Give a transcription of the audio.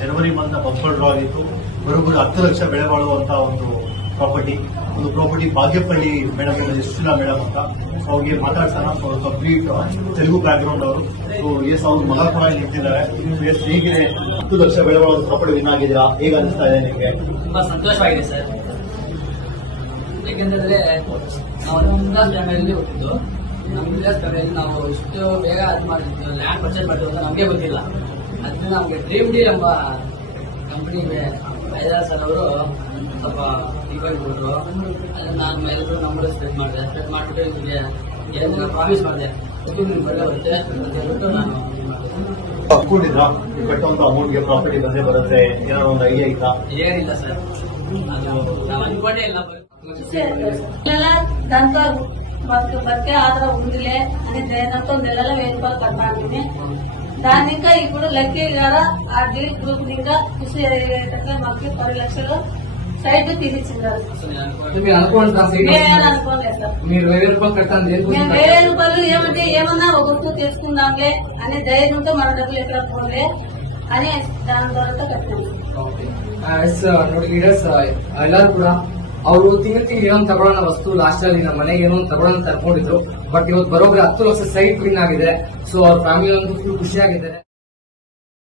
ಜನವರಿ month bumper draw ಆಗಿತ್ತು. ಬರೋಬ್ಬರಿ 10 ಲಕ್ಷ ಬೆಳೆ ಬಾಳುವಂತಹ ಒಂದು property Bagepalli madam Sushila madam ಅಂತ. ಅವ್ರಿಗೆ ಮಾತಾಡ್ಸೋಣ. ಕಂಪ್ಲೀಟ್ ತೆಲುಗು ಬ್ಯಾಕ್ಗ್ರೌಂಡ್ ಅವರು. ಎಸ್ ಅವ್ರ ಮಗ ಕೂಡ ನಿಂತಿದ್ದಾರೆ. ಎಸ್ ಹೇಗೆ 10 ಲಕ್ಷ ಬೆಳೆ ಬಾಳುವ ಪ್ರಾಪರ್ಟಿ ವಿನ್ ಆಗಿದ್ದೀರಾ, ಹೇಗೆ ಅನಿಸ್ತಾ ಇದೆ ನಿಮಗೆ? ತುಂಬಾ ಸಂತೋಷವಾಗಿದೆ ಸರ್. ಯಾಕೆಂದ್ರೆ ನಾವು ಮಿಡಲ್ ಫ್ಯಾಮಿಲಿಯಲ್ಲಿ ಹುಟ್ಟಿದ್ದು. ನಮ್ಮ ಮಿಡಲ್ ಫ್ಯಾಮಿಲಿಯಲ್ಲಿ ನಾವು ಇಷ್ಟು ಬೇಗ ಲ್ಯಾಂಡ್ ಪರ್ಚೇಸ್ ಮಾಡಿದ್ವಿ ಅಂತ ನಮಗೆ ಗೊತ್ತಿಲ್ಲ. ಅದನ್ನ ನಮಗೆ ಡ್ರೀಮ್ ಡೀಲ್ ಎಂಬ ಕಂಪನಿಗೆ ಐದಾರು ಸರ್ ಅವರು ಸ್ವಲ್ಪ ಡಿಪೆಂಡ್ ಕೊಟ್ಟರು. ಅದನ್ನ ನಾನು ಎಲ್ಲರೂ ನಂಬರ್ ಸ್ಪ್ರೆಡ್ ಮಾಡಿಬಿಟ್ಟು ನಿಮಗೆ ಏನೆಲ್ಲ ಪ್ರಾಮಿಸ್ ಮಾಡಿದೆ, ನಿಮ್ಗೆ ಒಳ್ಳೆ ಬರುತ್ತೆ ಅಂತ ಹೇಳ್ಬಿಟ್ಟು ನಾನು ಒಪ್ಕೊಂಡಿದ್ರಾ? ಕಟ್ಟುವಂತ ಅಮೌಂಟ್ಗೆ ಪ್ರಾಪರ್ಟಿ ಬಂದೇ ಬರುತ್ತೆ, ಏನಾದ್ರು ಒಂದು ಐಡಿಯಾ ಇತ್ತಾ? ಏನಿಲ್ಲ ಸರ್, ಅದು ನಾವು ಅನ್ಕೊಂಡೇ ಇಲ್ಲ. దాంతో బతికే ఆధారం ఉందిలే అని ధైర్యంతో నెలలో 1000 రూపాయలు కట్టాలని దాన్ని ఇంకా ఇప్పుడు లక్కీ గారు ఆ డీల్ గ్రూప్ ఇంకా కృషి అయ్యేటట్లా మాకు 10 లక్షలు సైడ్ తీసిచ్చిండారు. అనుకోలేదు సార్. మీరు 1000 రూపాయలు కట్టాలి. మేము 1000 రూపాయలు ఏమంటే ఏమన్నా ఒకరితో తెచ్చుకుందాంలే అనే ధైర్యంతో మన డబ్బులు ఎక్కడ పోలే అని దాని ద్వారా కట్టినాము. ನೋಡಿ ಲೀಡರ್ಸ್ ಎಲ್ಲರೂ ಕೂಡ ಅವರು ತಿಂಗಳಿಗೆ ಏನೋ ತಗೊಳ್ಳೋಣ ವಸ್ತು ಲಾಸ್ಟ್ ಅಲ್ಲಿ ನಮ್ಮ ಮನೆಗೆ ಏನೋ ತಗೊಳ್ಳೋಣ ತರ್ಕೊಂಡಿದ್ರು. ಬಟ್ ಇವತ್ತು ಬರೋಬ್ರಿ 10 ಲಕ್ಷ ಸೈಟ್ ವಿನ್ ಆಗಿದೆ. ಸೊ ಅವ್ರ ಫ್ಯಾಮಿಲಿ ಒಂದು ಫುಲ್ ಖುಷಿಯಾಗಿದ್ದಾರೆ.